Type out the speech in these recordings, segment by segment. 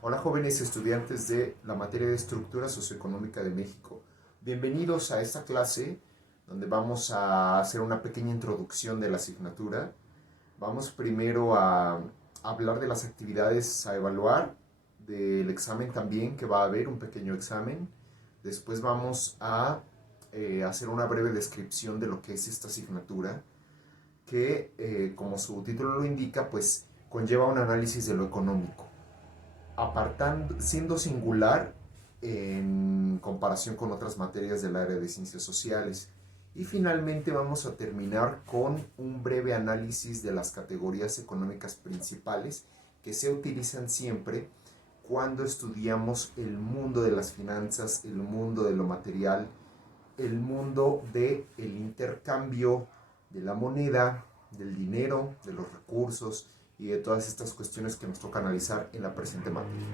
Hola jóvenes estudiantes de la materia de Estructura Socioeconómica de México. Bienvenidos a esta clase donde vamos a hacer una pequeña introducción de la asignatura. Vamos primero a hablar de las actividades a evaluar, del examen también, que va a haber un pequeño examen. Después vamos a hacer una breve descripción de lo que es esta asignatura, que como su título lo indica, pues conlleva un análisis de lo económico siendo singular en comparación con otras materias del área de ciencias sociales. Y finalmente vamos a terminar con un breve análisis de las categorías económicas principales que se utilizan siempre cuando estudiamos el mundo de las finanzas, el mundo de lo material, el mundo del intercambio de la moneda, del dinero, de los recursos y de todas estas cuestiones que nos toca analizar en la presente materia.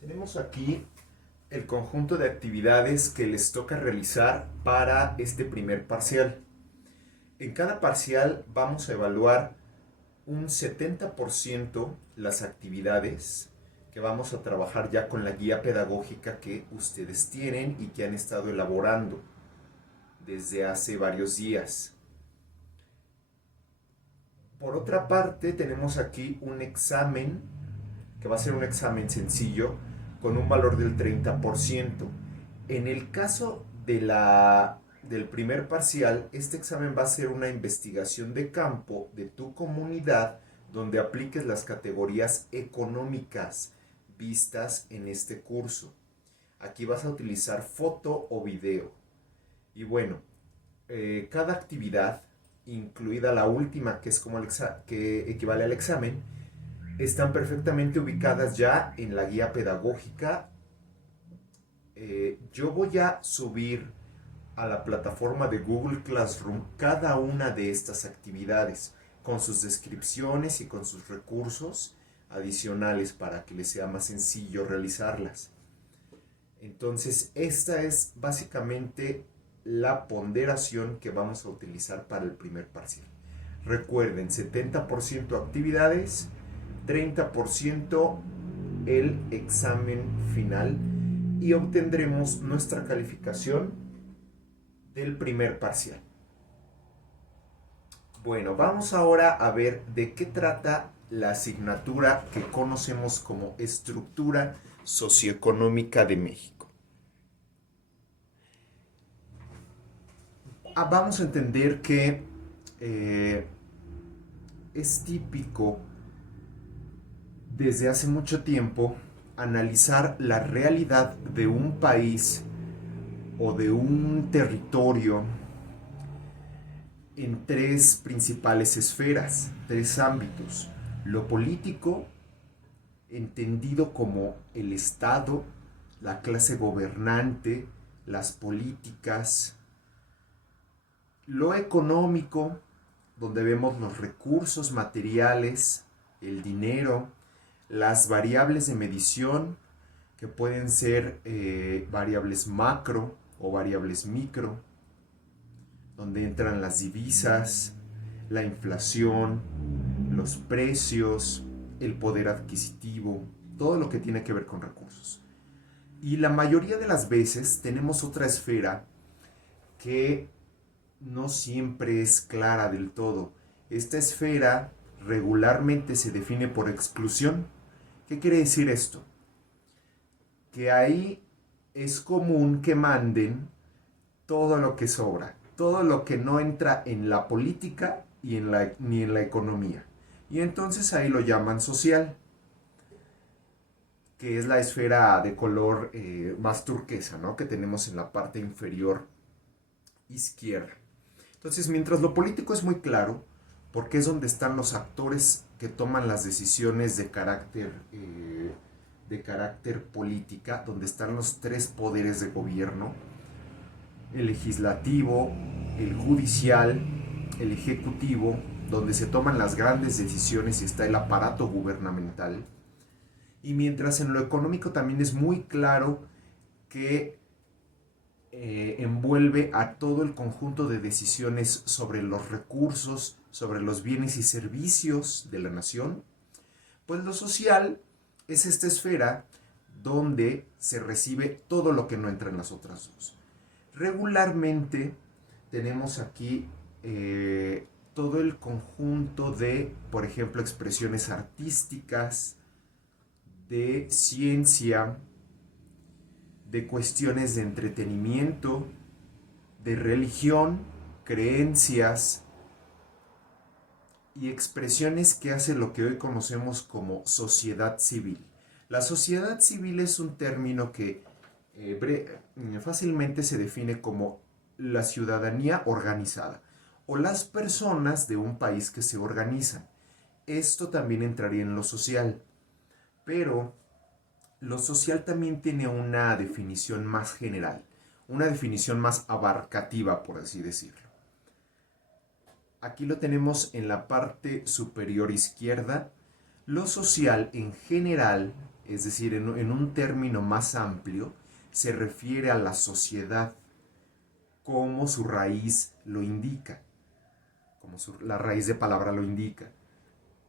Tenemos aquí el conjunto de actividades que les toca realizar para este primer parcial. En cada parcial vamos a evaluar un 70% las actividades que vamos a trabajar ya con la guía pedagógica que ustedes tienen y que han estado elaborando desde hace varios días. Por otra parte, tenemos aquí un examen, que va a ser un examen sencillo, con un valor del 30%. En el caso del primer parcial, este examen va a ser una investigación de campo de tu comunidad donde apliques las categorías económicas vistas en este curso. Aquí vas a utilizar foto o video. Y bueno, cada actividad, incluida la última, que es como que equivale al examen, están perfectamente ubicadas ya en la guía pedagógica. Yo voy a subir a la plataforma de Google Classroom cada una de estas actividades con sus descripciones y con sus recursos adicionales para que les sea más sencillo realizarlas. Entonces, esta es básicamente la ponderación que vamos a utilizar para el primer parcial. Recuerden, 70% actividades, 30% el examen final y obtendremos nuestra calificación del primer parcial. Bueno, vamos ahora a ver de qué trata la asignatura que conocemos como Estructura Socioeconómica de México. Vamos a entender que es típico desde hace mucho tiempo analizar la realidad de un país o de un territorio en tres principales esferas, tres ámbitos. Lo político, entendido como el Estado, la clase gobernante, las políticas. Lo económico, donde vemos los recursos materiales, el dinero, las variables de medición, que pueden ser variables macro o variables micro, donde entran las divisas, la inflación, los precios, el poder adquisitivo, todo lo que tiene que ver con recursos. Y la mayoría de las veces tenemos otra esfera que no siempre es clara del todo. Esta esfera regularmente se define por exclusión. ¿Qué quiere decir esto? Que ahí es común que manden todo lo que sobra, todo lo que no entra en la política ni en la economía. Y entonces ahí lo llaman social, que es la esfera de color más turquesa, ¿no?, que tenemos en la parte inferior izquierda. Entonces, mientras lo político es muy claro, porque es donde están los actores que toman las decisiones de carácter política, donde están los tres poderes de gobierno: el legislativo, el judicial, el ejecutivo, donde se toman las grandes decisiones y está el aparato gubernamental. Y mientras en lo económico también es muy claro que envuelve a todo el conjunto de decisiones sobre los recursos, sobre los bienes y servicios de la nación, pues lo social es esta esfera donde se recibe todo lo que no entra en las otras dos. Regularmente tenemos aquí todo el conjunto de, por ejemplo, expresiones artísticas, de ciencia, de cuestiones de entretenimiento, de religión, creencias y expresiones que hace lo que hoy conocemos como sociedad civil. La sociedad civil es un término que fácilmente se define como la ciudadanía organizada o las personas de un país que se organizan. Esto también entraría en lo social, pero lo social también tiene una definición más general, una definición más abarcativa, por así decirlo. Aquí lo tenemos en la parte superior izquierda. Lo social en general, es decir, en un término más amplio, se refiere a la sociedad, como su raíz lo indica, la raíz de palabra lo indica.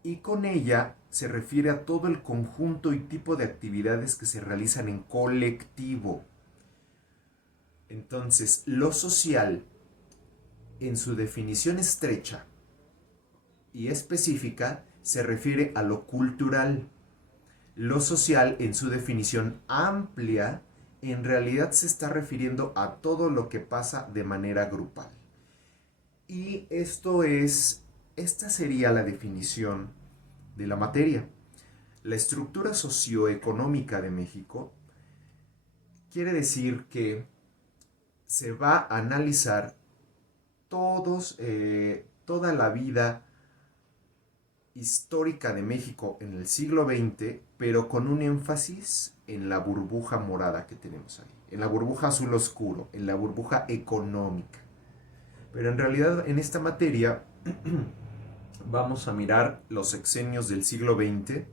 Y con ella se refiere a todo el conjunto y tipo de actividades que se realizan en colectivo. Entonces, lo social, en su definición estrecha y específica, se refiere a lo cultural. Lo social, en su definición amplia, en realidad se está refiriendo a todo lo que pasa de manera grupal. Y esta sería la definición de la materia. La estructura socioeconómica de México quiere decir que se va a analizar toda la vida histórica de México en el siglo XX, pero con un énfasis en la burbuja morada que tenemos ahí, en la burbuja azul oscuro, en la burbuja económica. Pero en realidad en esta materia vamos a mirar los sexenios del siglo XX,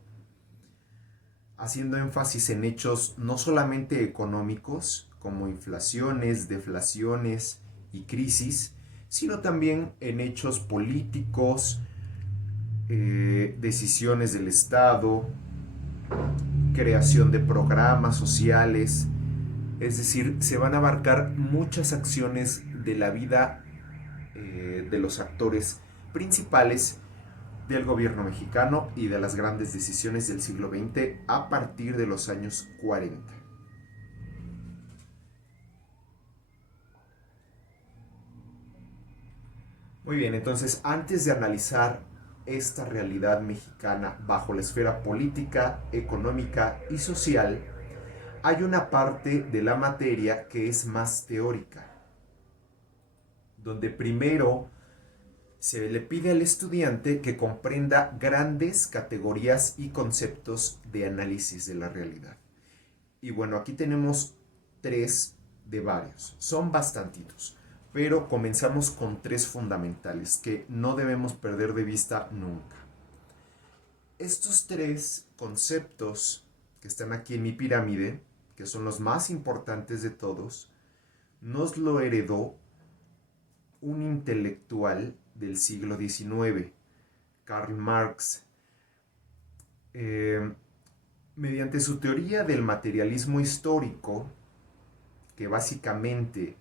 haciendo énfasis en hechos no solamente económicos, como inflaciones, deflaciones y crisis, sino también en hechos políticos, decisiones del Estado, creación de programas sociales. Es decir, se van a abarcar muchas acciones de la vida de los actores principales del gobierno mexicano y de las grandes decisiones del siglo XX a partir de los años 40. Muy bien, entonces antes de analizar esta realidad mexicana bajo la esfera política, económica y social, hay una parte de la materia que es más teórica, donde primero se le pide al estudiante que comprenda grandes categorías y conceptos de análisis de la realidad. Y bueno, aquí tenemos tres de varios, son bastantitos, pero comenzamos con tres fundamentales que no debemos perder de vista nunca. Estos tres conceptos que están aquí en mi pirámide, que son los más importantes de todos, nos lo heredó un intelectual del siglo XIX, Karl Marx. Mediante su teoría del materialismo histórico, que básicamente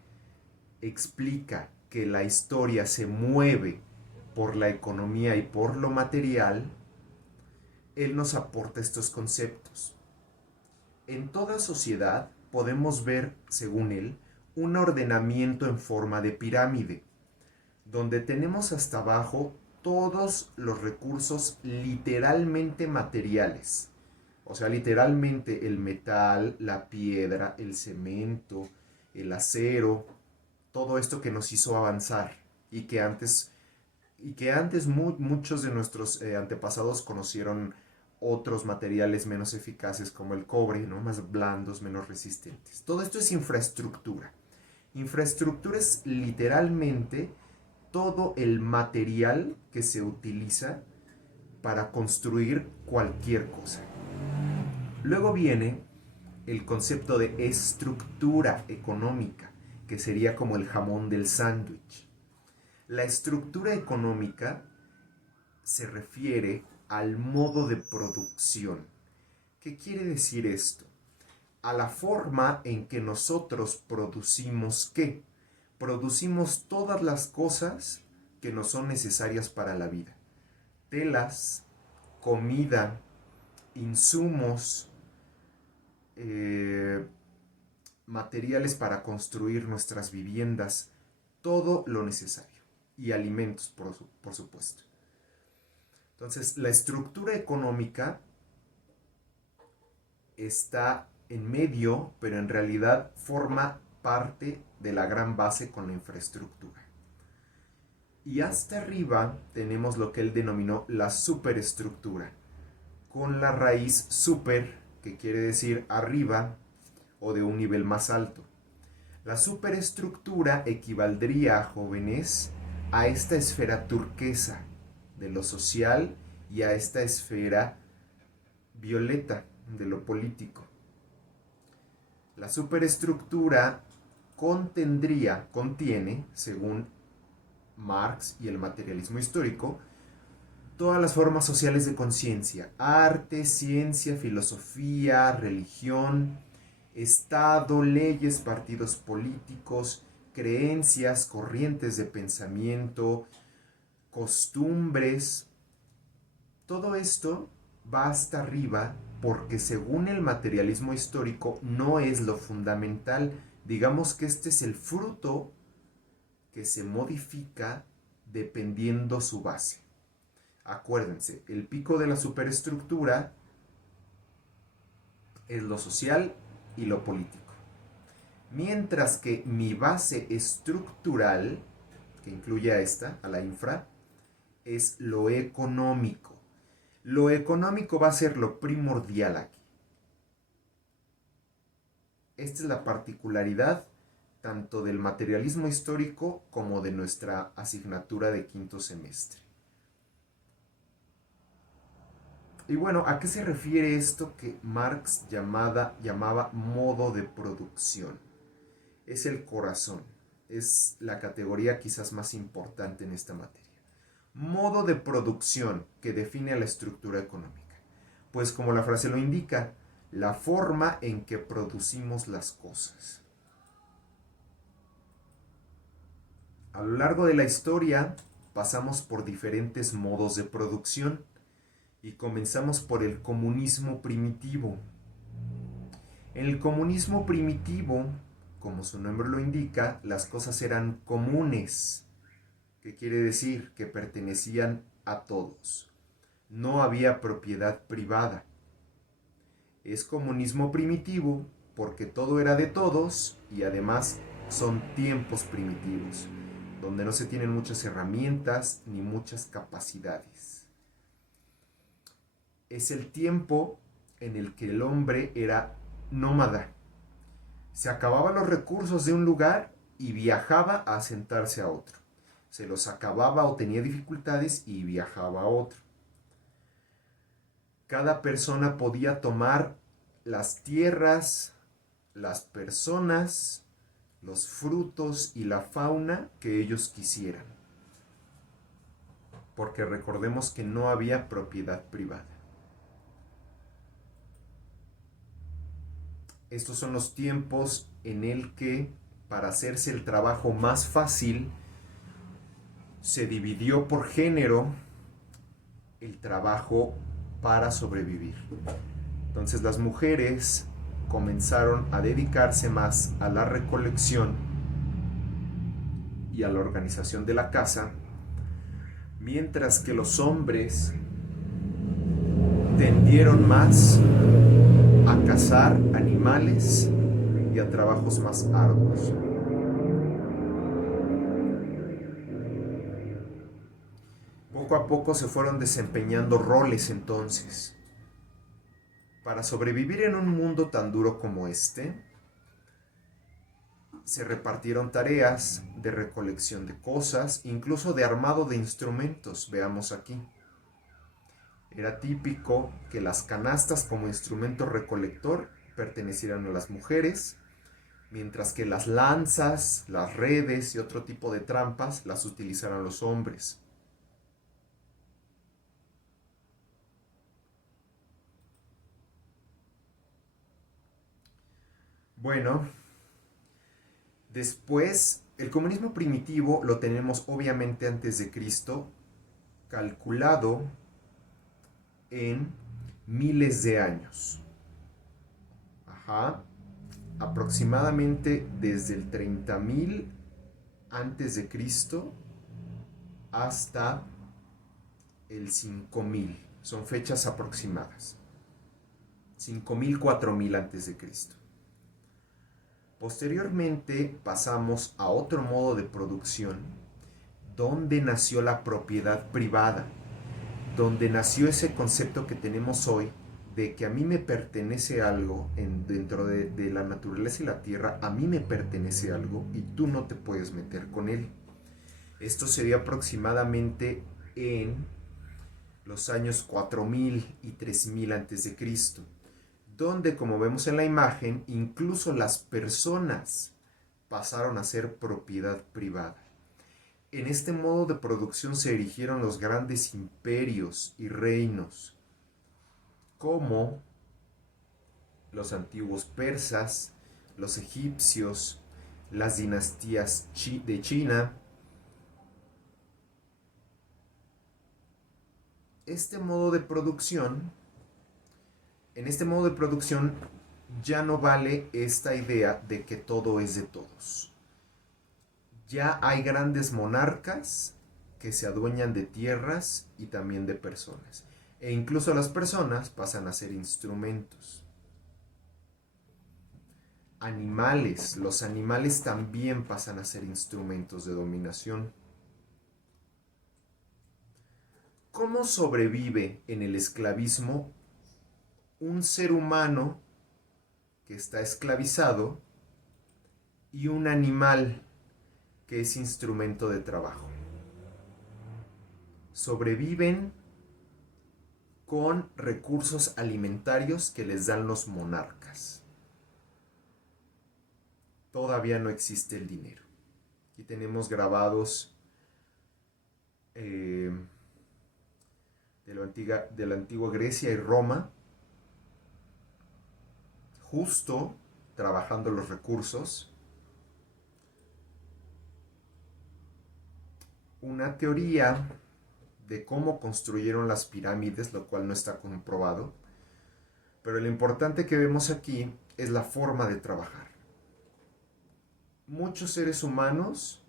explica que la historia se mueve por la economía y por lo material, él nos aporta estos conceptos. En toda sociedad podemos ver, según él, un ordenamiento en forma de pirámide, donde tenemos hasta abajo todos los recursos literalmente materiales. O sea, literalmente el metal, la piedra, el cemento, el acero, todo esto que nos hizo avanzar y que antes muchos de nuestros antepasados conocieron otros materiales menos eficaces como el cobre, ¿no? Más blandos, menos resistentes. Todo esto es infraestructura. Infraestructura es literalmente todo el material que se utiliza para construir cualquier cosa. Luego viene el concepto de estructura económica, que sería como el jamón del sándwich. La estructura económica se refiere al modo de producción. ¿Qué quiere decir esto? A la forma en que nosotros producimos ¿qué? Producimos todas las cosas que nos son necesarias para la vida. Telas, comida, insumos, materiales para construir nuestras viviendas, todo lo necesario. Y alimentos, por supuesto. Entonces, la estructura económica está en medio, pero en realidad forma parte de la gran base con la infraestructura. Y hasta arriba tenemos lo que él denominó la superestructura, con la raíz super, que quiere decir arriba o de un nivel más alto. La superestructura equivaldría, jóvenes, a esta esfera turquesa de lo social y a esta esfera violeta de lo político. La superestructura contiene, según Marx y el materialismo histórico, todas las formas sociales de conciencia: arte, ciencia, filosofía, religión, Estado, leyes, partidos políticos, creencias, corrientes de pensamiento, costumbres. Todo esto va hasta arriba porque, según el materialismo histórico, no es lo fundamental. Digamos que este es el fruto que se modifica dependiendo su base. Acuérdense, el pico de la superestructura es lo social y lo político. Mientras que mi base estructural, que incluye a esta, a la infra, es lo económico. Lo económico va a ser lo primordial aquí. Esta es la particularidad tanto del materialismo histórico como de nuestra asignatura de quinto semestre. Y bueno, ¿a qué se refiere esto que Marx llamaba modo de producción? Es el corazón, es la categoría quizás más importante en esta materia. Modo de producción que define a la estructura económica. Pues como la frase lo indica, la forma en que producimos las cosas. A lo largo de la historia pasamos por diferentes modos de producción y comenzamos por el comunismo primitivo. En el comunismo primitivo, como su nombre lo indica, las cosas eran comunes. ¿Qué quiere decir? Que pertenecían a todos. No había propiedad privada. Es comunismo primitivo porque todo era de todos y además son tiempos primitivos, donde no se tienen muchas herramientas ni muchas capacidades. Es el tiempo en el que el hombre era nómada. Se acababan los recursos de un lugar y viajaba a asentarse a otro. Se los acababa o tenía dificultades y viajaba a otro. Cada persona podía tomar las tierras, las personas, los frutos y la fauna que ellos quisieran. Porque recordemos que no había propiedad privada. Estos son los tiempos en el que, para hacerse el trabajo más fácil, se dividió por género el trabajo para sobrevivir. Entonces las mujeres comenzaron a dedicarse más a la recolección y a la organización de la casa, mientras que los hombres tendieron más a cazar animales y a trabajos más arduos. Poco a poco se fueron desempeñando roles entonces. Para sobrevivir en un mundo tan duro como este, se repartieron tareas de recolección de cosas, incluso de armado de instrumentos. Veamos aquí. Era típico que las canastas como instrumento recolector pertenecieran a las mujeres, mientras que las lanzas, las redes y otro tipo de trampas las utilizaran los hombres. Bueno, después, el comunismo primitivo lo tenemos obviamente antes de Cristo, calculado en miles de años. Ajá. Aproximadamente desde el 30.000 antes de Cristo hasta el 5.000. Son fechas aproximadas. 5.000, 4.000 antes de Cristo. Posteriormente pasamos a otro modo de producción donde nació la propiedad privada, donde nació ese concepto que tenemos hoy de que a mí me pertenece algo dentro de la naturaleza y la tierra, a mí me pertenece algo y tú no te puedes meter con él. Esto sería aproximadamente en los años 4.000 y 3.000 antes de Cristo, donde, como vemos en la imagen, incluso las personas pasaron a ser propiedad privada. En este modo de producción se erigieron los grandes imperios y reinos, como los antiguos persas, los egipcios, las dinastías de China. Este modo de producción, en este modo de producción ya no vale esta idea de que todo es de todos. Ya hay grandes monarcas que se adueñan de tierras y también de personas. E incluso las personas pasan a ser instrumentos. Animales, los animales también pasan a ser instrumentos de dominación. ¿Cómo sobrevive en el esclavismo un ser humano que está esclavizado y un animal que es instrumento de trabajo? Sobreviven con recursos alimentarios que les dan los monarcas. Todavía no existe el dinero. Aquí tenemos grabados de la antigua Grecia y Roma, justo trabajando los recursos. Una teoría de cómo construyeron las pirámides, lo cual no está comprobado, pero lo importante que vemos aquí es la forma de trabajar. Muchos seres humanos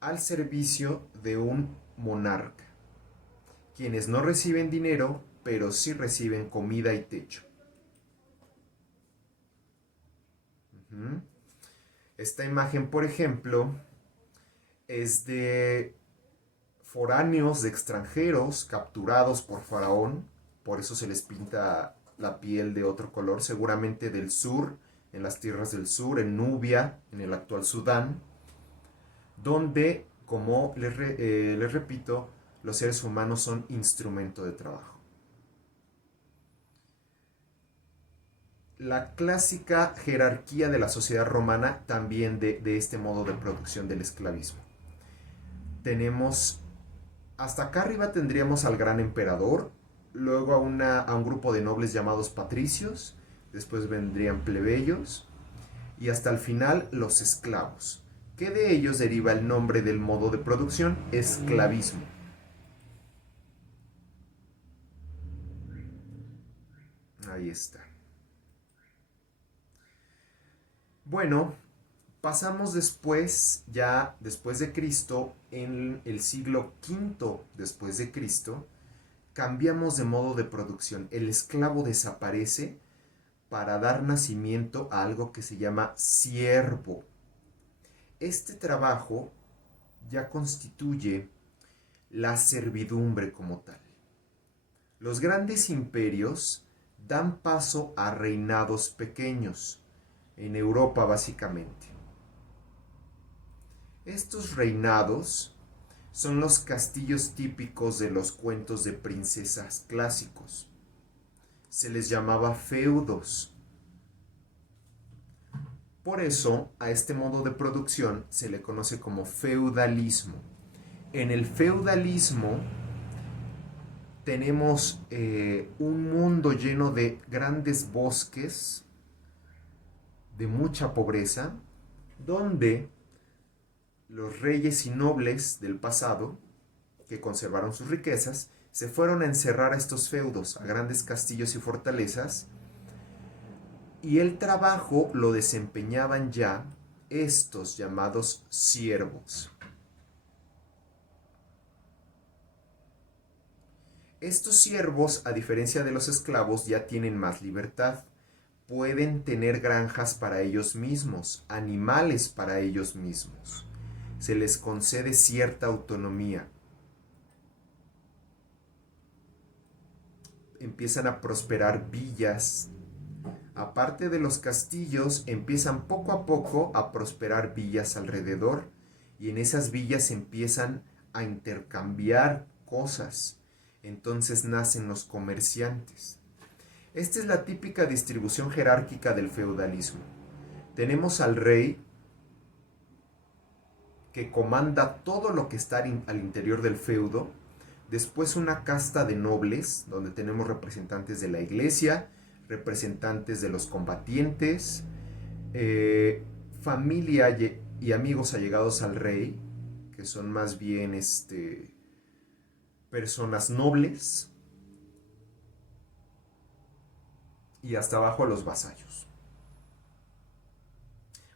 al servicio de un monarca, quienes no reciben dinero, pero sí reciben comida y techo. Esta imagen, por ejemplo, es de foráneos, de extranjeros capturados por Faraón, por eso se les pinta la piel de otro color, seguramente del sur, en las tierras del sur, en Nubia, en el actual Sudán, donde, como les repito, los seres humanos son instrumento de trabajo. La clásica jerarquía de la sociedad romana también de este modo de producción del esclavismo. Tenemos, hasta acá arriba tendríamos al gran emperador, luego a un grupo de nobles llamados patricios, después vendrían plebeyos y hasta el final los esclavos, que de ellos deriva el nombre del modo de producción, esclavismo. Ahí está. Bueno, pasamos después, ya después de Cristo, en el siglo V después de Cristo, cambiamos de modo de producción. El esclavo desaparece para dar nacimiento a algo que se llama siervo. Este trabajo ya constituye la servidumbre como tal. Los grandes imperios dan paso a reinados pequeños, en Europa básicamente. Estos reinados son los castillos típicos de los cuentos de princesas clásicos. Se les llamaba feudos. Por eso, a este modo de producción se le conoce como feudalismo. En el feudalismo tenemos un mundo lleno de grandes bosques, de mucha pobreza, donde los reyes y nobles del pasado, que conservaron sus riquezas, se fueron a encerrar a estos feudos, a grandes castillos y fortalezas, y el trabajo lo desempeñaban ya estos llamados siervos. Estos siervos, a diferencia de los esclavos, ya tienen más libertad. Pueden tener granjas para ellos mismos, animales para ellos mismos. Se les concede cierta autonomía. Empiezan a prosperar villas. Aparte de los castillos, empiezan poco a poco a prosperar villas alrededor, y en esas villas empiezan a intercambiar cosas. Entonces nacen los comerciantes. Esta es la típica distribución jerárquica del feudalismo. Tenemos al rey, que comanda todo lo que está al interior del feudo. Después una casta de nobles, donde tenemos representantes de la iglesia, representantes de los combatientes, familia y amigos allegados al rey, que son más bien personas nobles, y hasta abajo los vasallos.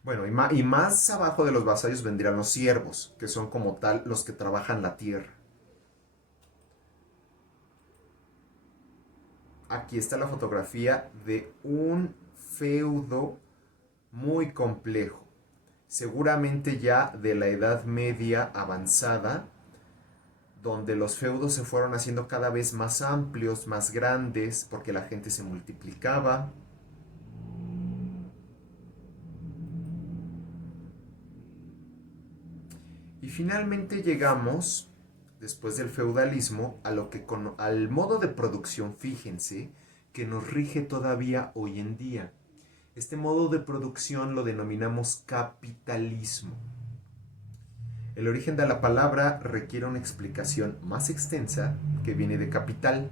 Bueno, y más abajo de los vasallos vendrían los siervos, que son como tal los que trabajan la tierra. Aquí está la fotografía de un feudo muy complejo, seguramente ya de la Edad Media avanzada, donde los feudos se fueron haciendo cada vez más amplios, más grandes, porque la gente se multiplicaba. Y finalmente llegamos, después del feudalismo, al modo de producción, fíjense, que nos rige todavía hoy en día. Este modo de producción lo denominamos capitalismo. El origen de la palabra requiere una explicación más extensa, que viene de capital.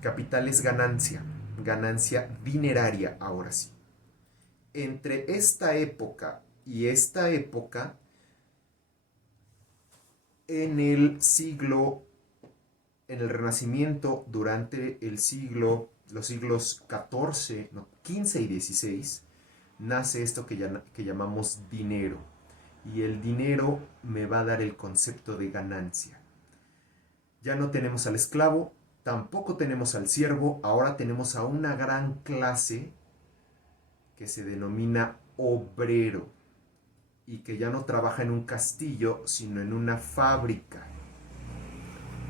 Capital es ganancia, ganancia dineraria, ahora sí. Entre esta época y esta época, en el Renacimiento, durante los siglos XIV, no, XV y XVI, nace esto que llamamos dinero. Y el dinero me va a dar el concepto de ganancia. Ya no tenemos al esclavo, tampoco tenemos al siervo, ahora tenemos a una gran clase que se denomina obrero, y que ya no trabaja en un castillo, sino en una fábrica,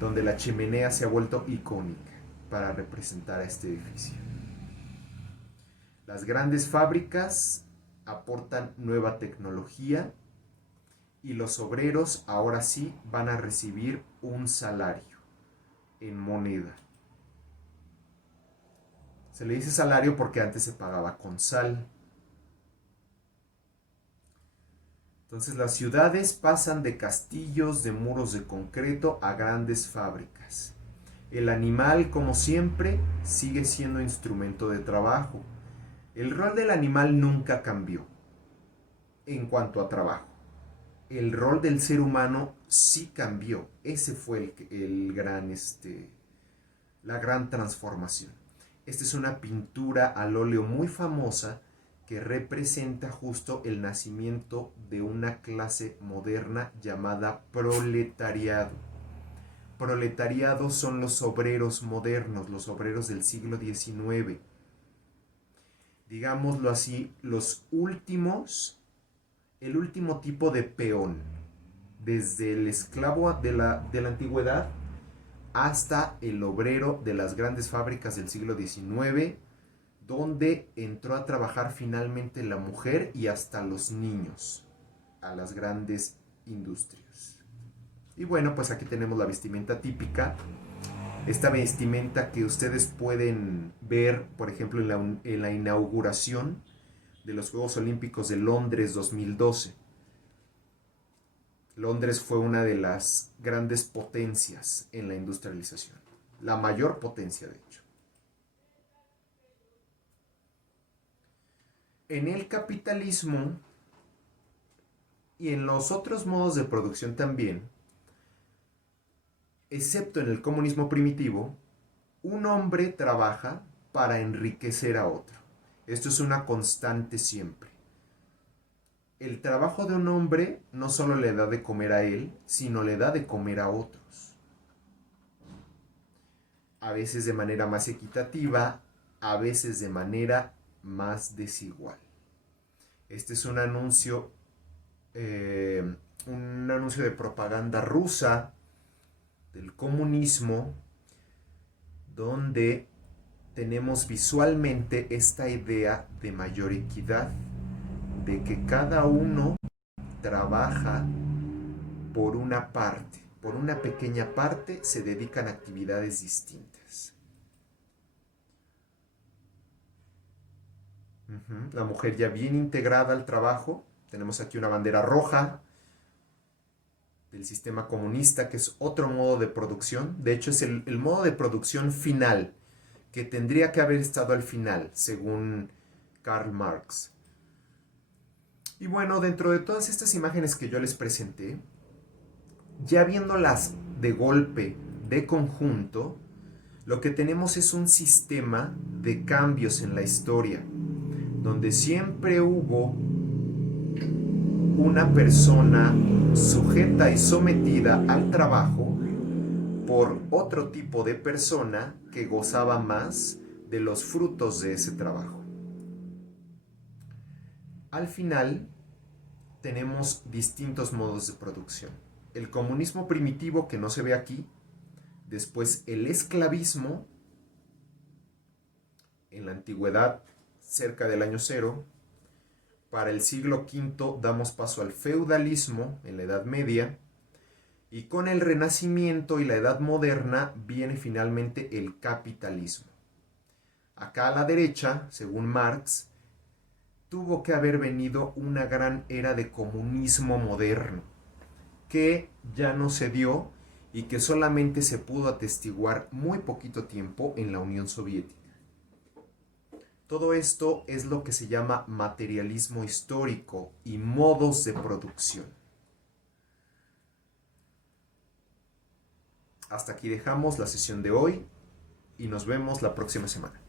donde la chimenea se ha vuelto icónica para representar a este edificio. Las grandes fábricas aportan nueva tecnología, y los obreros ahora sí van a recibir un salario en moneda. Se le dice salario porque antes se pagaba con sal. Entonces las ciudades pasan de castillos, de muros de concreto, a grandes fábricas. El animal, como siempre, sigue siendo instrumento de trabajo. El rol del animal nunca cambió en cuanto a trabajo. El rol del ser humano sí cambió. Ese fue la gran transformación. Esta es una pintura al óleo muy famosa que representa justo el nacimiento de una clase moderna llamada proletariado. Proletariado son los obreros modernos, los obreros del siglo XIX. Digámoslo así, el último tipo de peón, desde el esclavo de la antigüedad hasta el obrero de las grandes fábricas del siglo XIX, donde entró a trabajar finalmente la mujer y hasta los niños a las grandes industrias. Y bueno, pues aquí tenemos la vestimenta típica. Esta vestimenta que ustedes pueden ver, por ejemplo, en la inauguración de los Juegos Olímpicos de Londres 2012. Londres fue una de las grandes potencias en la industrialización, la mayor potencia de hecho. En el capitalismo y en los otros modos de producción también, excepto en el comunismo primitivo, un hombre trabaja para enriquecer a otro. Esto es una constante siempre. El trabajo de un hombre no solo le da de comer a él, sino le da de comer a otros. A veces de manera más equitativa, a veces de manera más desigual. Este es un anuncio de propaganda rusa del comunismo, donde tenemos visualmente esta idea de mayor equidad, de que cada uno trabaja por una parte, por una pequeña parte se dedican a actividades distintas. La mujer ya bien integrada al trabajo. Tenemos aquí una bandera roja del sistema comunista, que es otro modo de producción. De hecho, es el modo de producción final, que tendría que haber estado al final, según Karl Marx. Y bueno, dentro de todas estas imágenes que yo les presenté, ya viéndolas de golpe, de conjunto, lo que tenemos es un sistema de cambios en la historia, donde siempre hubo una persona sujeta y sometida al trabajo por otro tipo de persona que gozaba más de los frutos de ese trabajo. Al final tenemos distintos modos de producción. El comunismo primitivo, que no se ve aquí, después el esclavismo en la antigüedad, cerca del año cero. Para el siglo V damos paso al feudalismo en la Edad Media, y con el Renacimiento y la Edad Moderna viene finalmente el capitalismo. Acá a la derecha, según Marx, tuvo que haber venido una gran era de comunismo moderno, que ya no se dio y que solamente se pudo atestiguar muy poquito tiempo en la Unión Soviética. Todo esto es lo que se llama materialismo histórico y modos de producción. Hasta aquí dejamos la sesión de hoy y nos vemos la próxima semana.